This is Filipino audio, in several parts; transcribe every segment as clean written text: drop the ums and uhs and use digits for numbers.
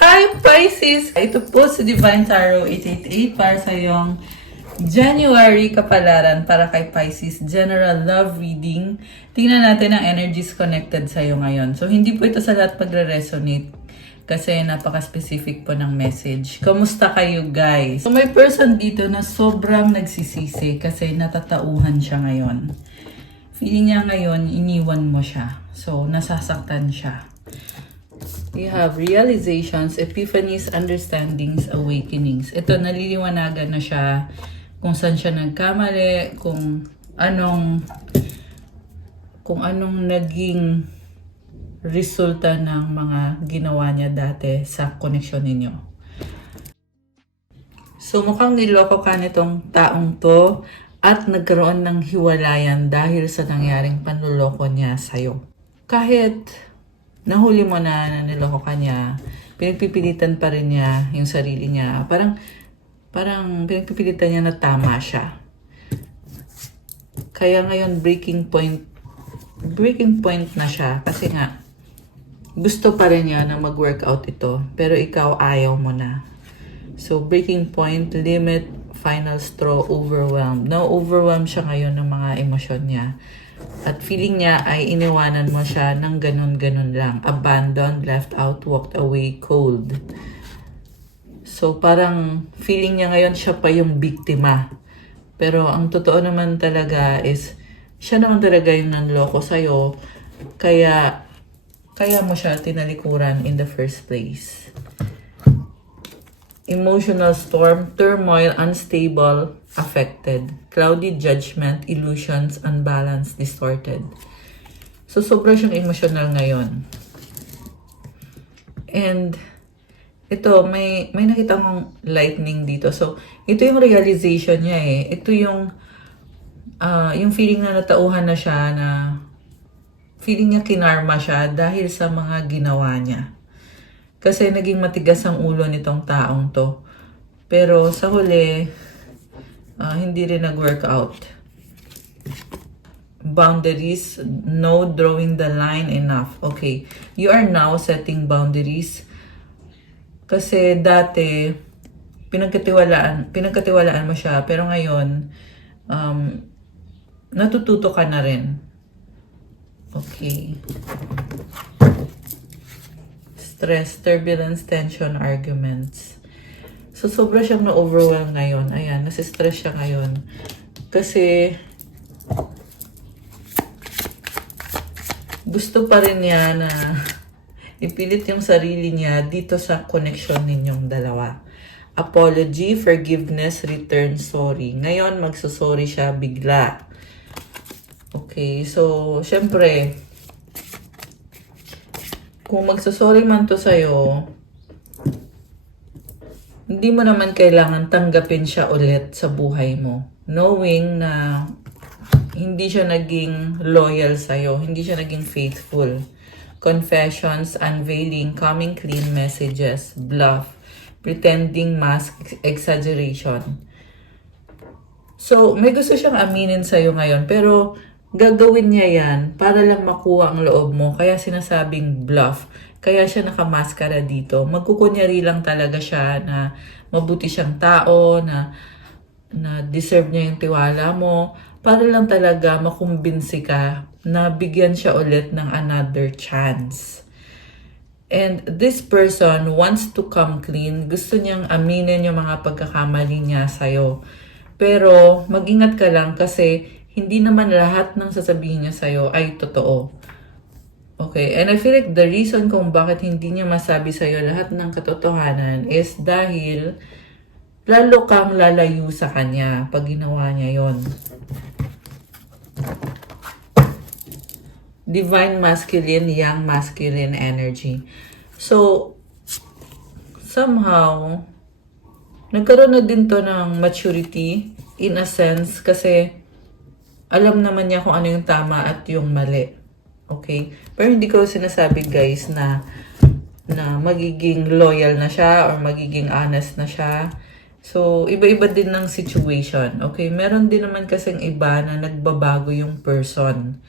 Hi Pisces! Ito po si Divine Tarot 888 para sa iyong January kapalaran para kay Pisces. General love reading. Tingnan natin ang energies connected sa iyo ngayon. So hindi po ito sa lahat magre-resonate kasi napaka-specific po ng message. Kamusta kayo guys? So may person dito na sobrang nagsisisi kasi natatauhan siya ngayon. Feeling niya ngayon, iniwan mo siya. So nasasaktan siya. You have realizations, epiphanies, understandings, awakenings. Ito, naliliwanagan na siya kung saan siya nagkamali, kung anong naging resulta ng mga ginawa niya dati sa koneksyon ninyo. So, mukhang niloko ka nitong taong to at nagkaroon ng hiwalayan dahil sa nangyaring panluloko niya sa'yo. Kahit nahuli mo na niloko ka niya, pinagpipilitan pa rin niya yung sarili niya. Parang pinagpipilitan niya na tama siya. Kaya ngayon breaking point na siya kasi nga gusto pa rin niya na mag-workout ito pero ikaw ayaw mo na. So breaking point, limit, final straw, overwhelmed. Na-overwhelm siya ngayon ng mga emosyon niya. At feeling niya ay iniwanan mo siya ng ganun-ganun lang. Abandoned, left out, walked away, cold. So parang feeling niya ngayon siya pa yung biktima. Pero ang totoo naman talaga is siya naman talaga yung nanloko sa'yo. Kaya mo siya tinalikuran in the first place. Emotional storm, turmoil, unstable, affected, cloudy judgment, illusions, unbalanced, distorted. So, sobra siyang emotional ngayon. And, ito, may nakita kong lightning dito. So, ito yung realization niya eh. Ito yung feeling na natauhan na siya na feeling niya kinarma siya dahil sa mga ginawa niya. Kasi naging matigas ang ulo nitong taong to. Pero sa huli, hindi rin nag-workout. Boundaries, no drawing the line enough. Okay, you are now setting boundaries. Kasi dati, pinagkatiwalaan mo siya. Pero ngayon, natututo ka na rin. Okay. Stress, turbulence, tension, arguments. So, sobra siyang na-overwhelm ngayon. Ayan, nasi-stress siya ngayon. Kasi, gusto pa rin niya na ipilit yung sarili niya dito sa connection ninyong dalawa. Apology, forgiveness, return, sorry. Ngayon, magsusorry siya bigla. Okay, so, syempre, kung magsasorry man to sa'yo, hindi mo naman kailangan tanggapin siya ulit sa buhay mo. Knowing na hindi siya naging loyal sa'yo, hindi siya naging faithful. Confessions, unveiling, coming clean messages, bluff, pretending, mask, exaggeration. So, may gusto siyang aminin sa'yo ngayon, pero gagawin niya yan para lang makuha ang loob mo. Kaya sinasabing bluff. Kaya siya nakamaskara dito. Magkukunyari lang talaga siya na mabuti siyang tao, na deserve niya yung tiwala mo. Para lang talaga makumbinsi ka na bigyan siya ulit ng another chance. And this person wants to come clean. Gusto niyang aminin yung mga pagkakamali niya sa'yo. Pero mag-ingat ka lang kasi hindi naman lahat ng sasabihin niya sa'yo ay totoo. Okay, and I feel like the reason kung bakit hindi niya masabi sa'yo lahat ng katotohanan is dahil lalo kang lalayo sa kanya pag ginawa niya yon. Divine masculine, young masculine energy. So, somehow, nagkaroon na din to ng maturity in a sense kasi alam naman niya kung ano yung tama at yung mali. Okay? Pero hindi ko sinasabi guys na magiging loyal na siya or magiging honest na siya. So, iba-iba din ng situation. Okay? Meron din naman kasing iba na nagbabago yung person.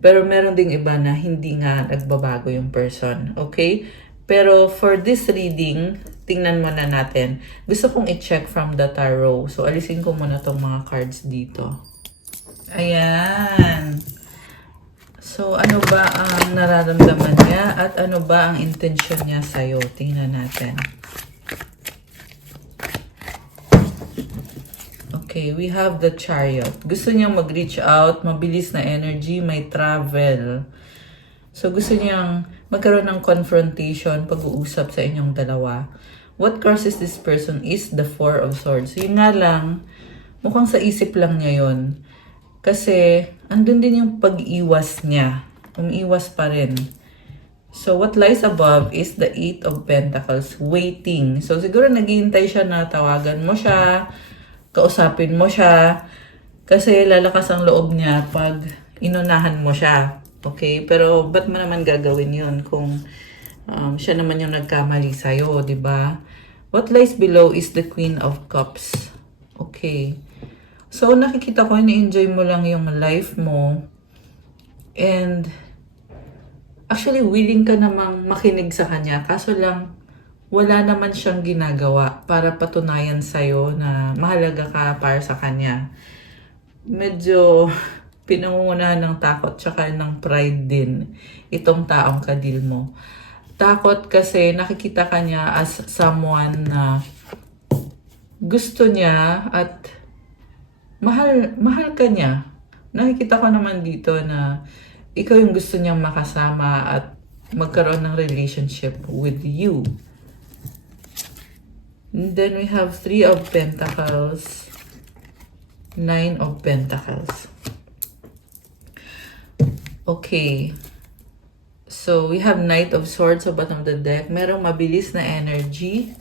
Pero meron ding iba na hindi nga nagbabago yung person. Okay? Pero for this reading, tingnan muna natin. Gusto kong i-check from the tarot. So, alisin ko muna tong mga cards dito. Ayan. So, ano ba ang nararamdaman niya at ano ba ang intention niya sa'yo? Tingnan natin. Okay, we have the Chariot. Gusto niyang mag-reach out, mabilis na energy, may travel. So, gusto niyang magkaroon ng confrontation, pag-uusap sa inyong dalawa. What crosses this person is the Four of Swords. Yun nga lang, mukhang sa isip lang niya yun. Kasi, andun din yung pag-iwas niya. Umiiwas pa rin. So, what lies above is the Eight of Pentacles, waiting. So, siguro naghihintay siya na tawagan mo siya, kausapin mo siya, kasi lalakas ang loob niya pag inunahan mo siya. Okay? Pero, ba't mo naman gagawin yun kung siya naman yung nagkamali sa'yo, di ba? What lies below is the Queen of Cups. Okay. So, nakikita ko, ni-enjoy mo lang yung life mo. And, actually, willing ka namang makinig sa kanya. Kaso lang, wala naman siyang ginagawa para patunayan sa'yo na mahalaga ka para sa kanya. Medyo pinangungunahan ng takot tsaka ng pride din itong taong kadil mo. Takot kasi nakikita ka niya as someone na gusto niya at mahal ka niya. Nakikita ko naman dito na ikaw yung gusto niyang makasama at magkaroon ng relationship with you. And then we have Three of Pentacles, Nine of Pentacles. Okay. So, we have Knight of Swords sa bottom of the deck. Merong mabilis na energy.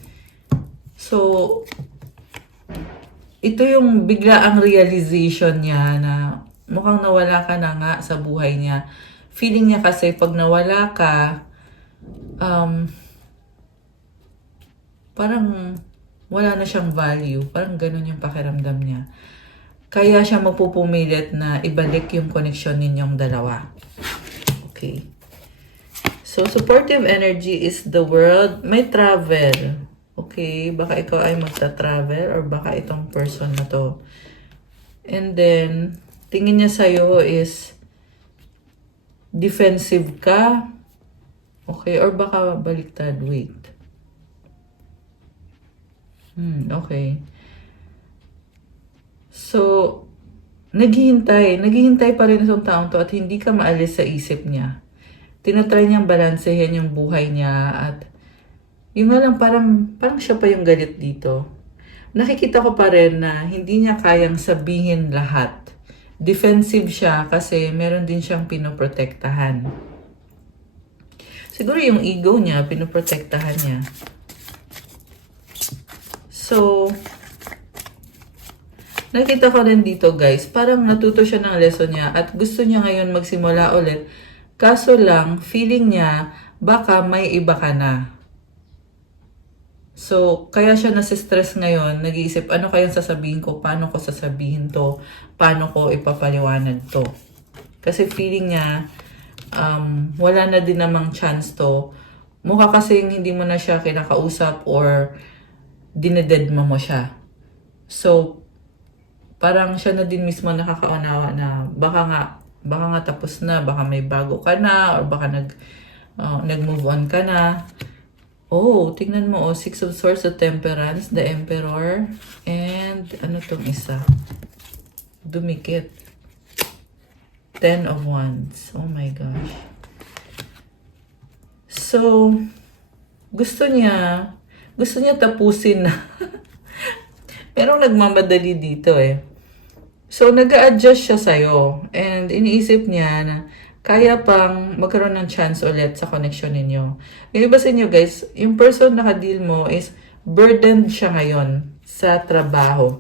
So, ito yung biglaang realization niya na mukhang nawala ka na nga sa buhay niya. Feeling niya kasi pag nawala ka, parang wala na siyang value. Parang ganun yung pakiramdam niya. Kaya siya mapupumilit na ibalik yung connection ninyong dalawa. Okay. So, supportive energy is the World. May travel. Okay, baka ikaw ay magta-travel or baka itong person na to. And then, tingin niya sa'yo is defensive ka. Okay, or baka baliktad. Wait. Okay. So, naghihintay. Naghihintay pa rin itong taong to at hindi ka maalis sa isip niya. Tinatry niyang balansehin yung buhay niya at yung nga lang parang siya pa yung galit dito. Nakikita ko pa rin na hindi niya kayang sabihin lahat. Defensive siya kasi meron din siyang pinoprotektahan. Siguro yung ego niya, pinoprotektahan niya. So, nakita ko rin dito guys, parang natuto siya ng lesson niya at gusto niya ngayon magsimula ulit. Kaso lang, feeling niya, baka may iba ka na. So, kaya siya nasistress ngayon, nag-iisip, ano kayang sasabihin ko, paano ko sasabihin to, paano ko ipapaliwanag to. Kasi feeling niya, wala na din namang chance to. Mukha kasing hindi mo na siya kinakausap or dinededma mo siya. So, parang siya na din mismo nakakaunawa na baka nga tapos na, baka may bago ka na, or baka nag-move on ka na. Oh, tingnan mo, Six of Swords, the Temperance, the Emperor, and ano tong isa? Dumikit. Ten of Wands. Oh my gosh. So, gusto niya tapusin na. Merong nagmamadali dito eh. So, nag-a-adjust siya sa'yo. And iniisip niya na kaya pang magkaroon ng chance ulit sa connection ninyo. Yung iba sa inyo guys, yung person na ka-deal mo is burdened siya ngayon sa trabaho.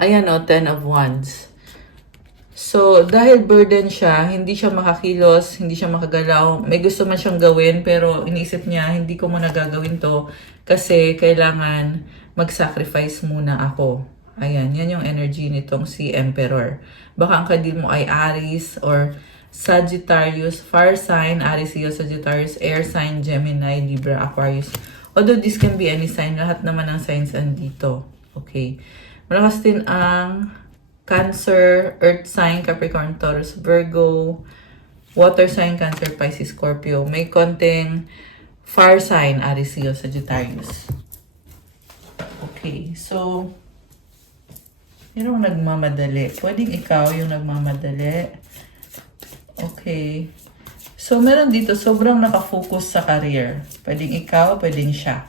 Ayan o, Ten of Wands. So, dahil burden siya, hindi siya makakilos, hindi siya makagalaw. May gusto man siyang gawin, pero iniisip niya, hindi ko muna gagawin to kasi kailangan mag-sacrifice muna ako. Ayan, yan yung energy nitong si Emperor. Baka ang kadil mo ay Aries or Sagittarius, fire sign, Aries, Leo, Sagittarius, air sign, Gemini, Libra, Aquarius. Although this can be any sign, lahat naman ng signs andito. Okay. Malakas din ang Cancer, Earth sign, Capricorn, Taurus, Virgo, water sign, Cancer, Pisces, Scorpio. May konting fire sign, Aries, Leo, Sagittarius. Okay, so, yun ang nagmamadali. Pwedeng ikaw yung nagmamadali. Okay. So, meron dito, sobrang nakafocus sa career. Pwedeng ikaw, pwedeng siya.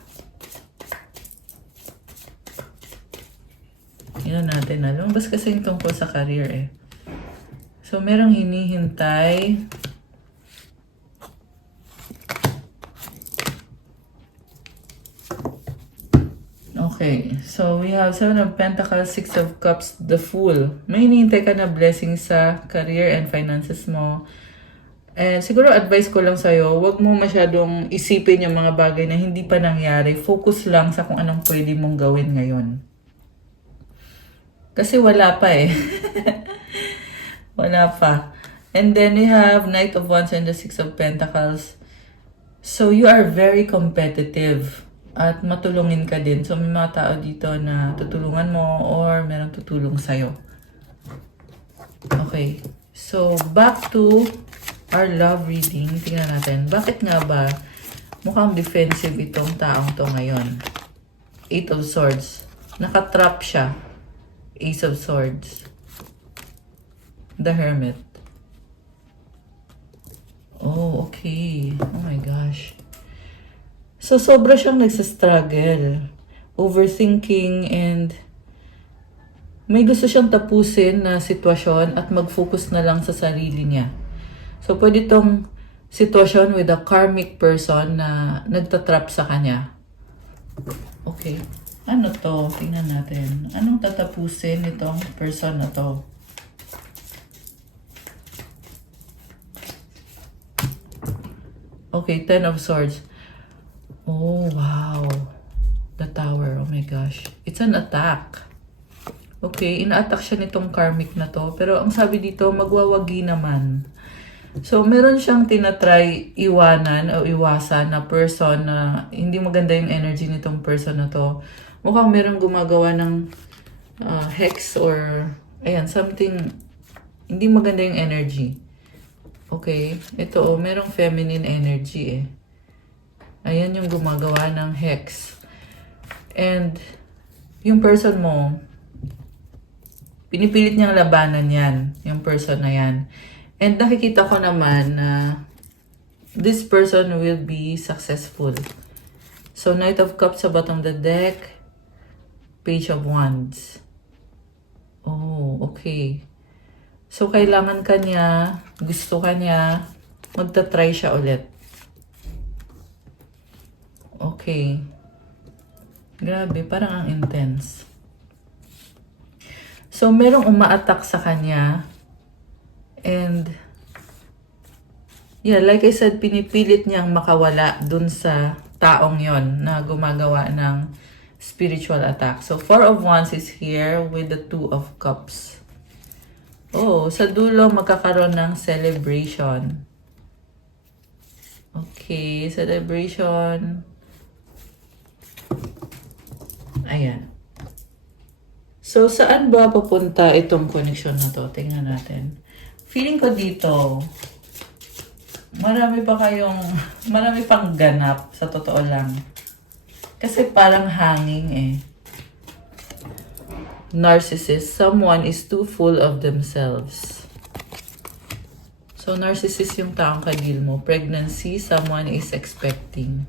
Yun natin na. Lumabas kasi yung tungkol sa career eh. So, merong hinihintay. Okay, so we have 7 of Pentacles, 6 of Cups, the Fool. May hinihintay ka na blessing sa career and finances mo. And siguro advice ko lang sa'yo, huwag mo masyadong isipin yung mga bagay na hindi pa nangyari. Focus lang sa kung anong pwede mong gawin ngayon. Kasi wala pa eh. Wala pa. And then we have Knight of Wands and the 6 of Pentacles. So you are very competitive. At matulungin ka din. So, may mga tao dito na tutulungan mo or merong tutulong sa'yo. Okay. So, back to our love reading. Tingnan natin. Bakit nga ba mukhang defensive itong taong to ngayon? 8 of Swords. Nakatrap siya. Ace of Swords. The Hermit. Oh, okay. Oh my gosh. So, sobra siyang nagsastruggle, overthinking, and may gusto siyang tapusin na sitwasyon at mag-focus na lang sa sarili niya. So, pwede itong sitwasyon with a karmic person na nagtatrap sa kanya. Okay. Ano to? Tingnan natin. Anong tatapusin itong person na to? Okay, 10 of Swords. Oh, wow. The Tower. Oh my gosh. It's an attack. Okay, ina-attack siya nitong karmic na to. Pero ang sabi dito, magwawagi naman. So, meron siyang tinatry iwanan o iwasan na person na hindi maganda yung energy nitong person na to. Mukhang meron gumagawa ng hex or, ayan, something, hindi maganda yung energy. Okay, ito merong feminine energy eh. Ayan yung gumagawa ng hex. And, yung person mo, pinipilit niyang labanan yan. Yung person na yan. And nakikita ko naman na this person will be successful. So, Knight of Cups sa bottom of the deck. Page of Wands. Oh, okay. So, kailangan ka niya, gusto ka niya, magta-try siya ulit. Okay. Grabe, parang ang intense. So, merong uma-attack sa kanya. And, yeah, like I said, pinipilit niyang makawala dun sa taong yon na gumagawa ng spiritual attack. So, 4 of Wands is here with the 2 of Cups. Oh, sa dulo magkakaroon ng celebration. Okay, celebration. Ayan. So, saan ba papunta itong connection na to? Tingnan natin. Feeling ko dito, marami pang ganap sa totoo lang. Kasi parang hanging eh. Narcissist. Someone is too full of themselves. So, narcissist yung taong kadil mo. Pregnancy, someone is expecting.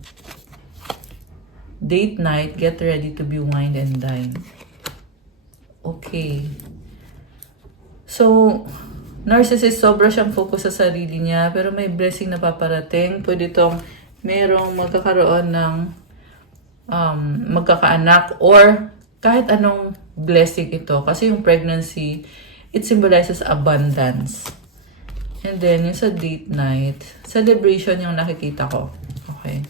Date night, get ready to be wined and dined. Okay. So, narcissist, sobra siyang focus sa sarili niya, pero may blessing na paparating. Pwede itong merong magkakaroon ng magkakaanak or kahit anong blessing ito. Kasi yung pregnancy, it symbolizes abundance. And then, yung sa date night, celebration yung nakikita ko. Okay.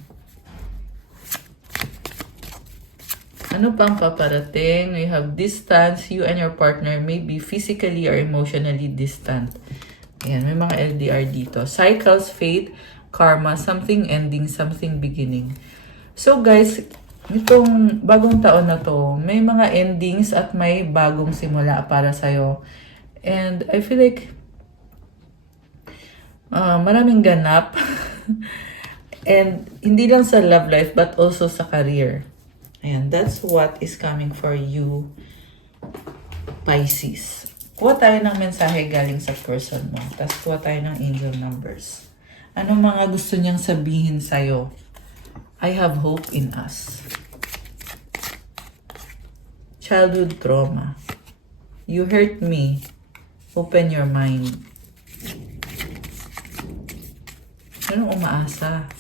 Ano pang paparating? We have distance. You and your partner may be physically or emotionally distant. Ayan, may mga LDR dito. Cycles, fate, karma, something ending, something beginning. So guys, itong bagong taon na to, may mga endings at may bagong simula para sa'yo. And I feel like maraming ganap. And hindi lang sa love life but also sa career. Ayan, that's what is coming for you, Pisces. Kuha tayo ng mensahe galing sa person mo. Tapos kuha tayo ng angel numbers. Anong mga gusto niyang sabihin sa'yo? I have hope in us. Childhood trauma. You hurt me. Open your mind. Anong umaasa?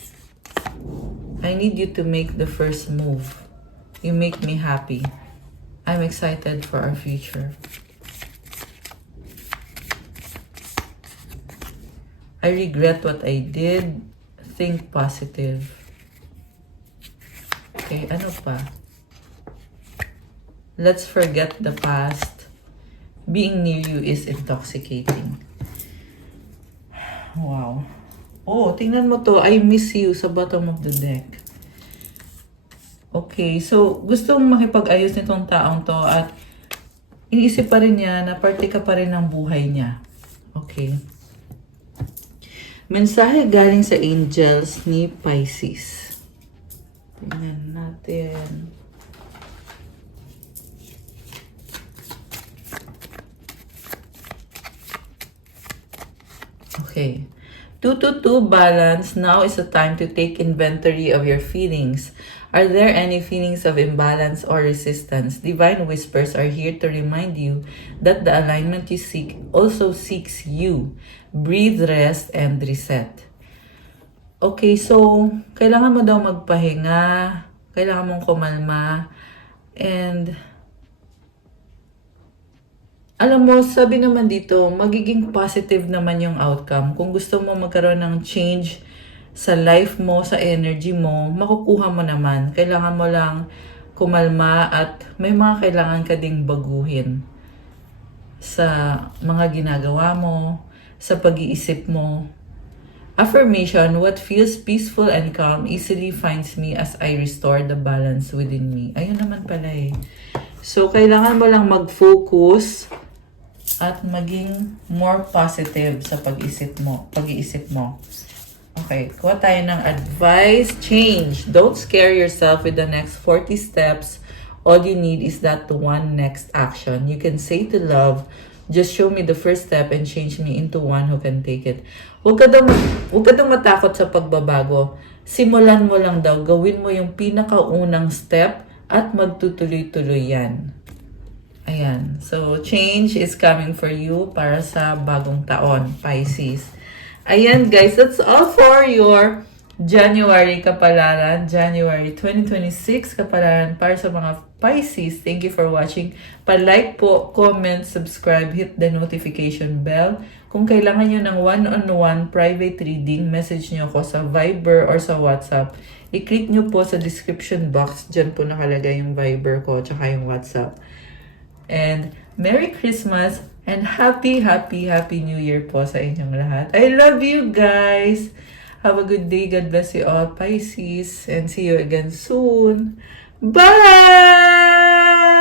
I need you to make the first move. You make me happy. I'm excited for our future. I regret what I did. Think positive. Okay, ano pa? Let's forget the past. Being near you is intoxicating. Wow. Oh, tingnan mo to. I miss you sa bottom of the deck. Okay, so gustong makipag-ayos nitong taong to at iniisip pa rin niya na parte ka pa rin ng buhay niya. Okay. Mensahe galing sa angels ni Pisces. Tingnan natin. Okay. 222 balance. Now is the time to take inventory of your feelings. Are there any feelings of imbalance or resistance? Divine whispers are here to remind you that the alignment you seek also seeks you. Breathe, rest, and reset. Okay, so kailangan mo daw magpahinga, kailangan mong kumalma, and alam mo, sabi naman dito, magiging positive naman yung outcome. Kung gusto mo magkaroon ng change sa life mo, sa energy mo, makukuha mo naman. Kailangan mo lang kumalma at may mga kailangan ka ding baguhin sa mga ginagawa mo, sa pag-iisip mo. Affirmation, what feels peaceful and calm easily finds me as I restore the balance within me. Ayun naman pala eh. So, kailangan mo lang mag-focus at maging more positive sa pag-iisip mo. Okay, kuha tayo ng advice. Change. Don't scare yourself with the next 40 steps. All you need is that one next action. You can say to love, just show me the first step and change me into one who can take it. Huwag ka daw matakot sa pagbabago. Simulan mo lang daw. Gawin mo yung pinakaunang step at magtutuloy-tuloy yan. Ayan. So, change is coming for you para sa bagong taon, Pisces. Ayan, guys. That's all for your January kapalaran. January 2026 kapalaran para sa mga Pisces. Thank you for watching. Pa-like po, comment, subscribe, hit the notification bell. Kung kailangan nyo ng one-on-one private reading, message nyo ako sa Viber or sa WhatsApp. I-click nyo po sa description box. Diyan po nakalagay yung Viber ko tsaka yung WhatsApp. And Merry Christmas and Happy New Year po sa inyong lahat. I love you guys. Have a good day. God bless you all, Pisces. And see you again soon. Bye!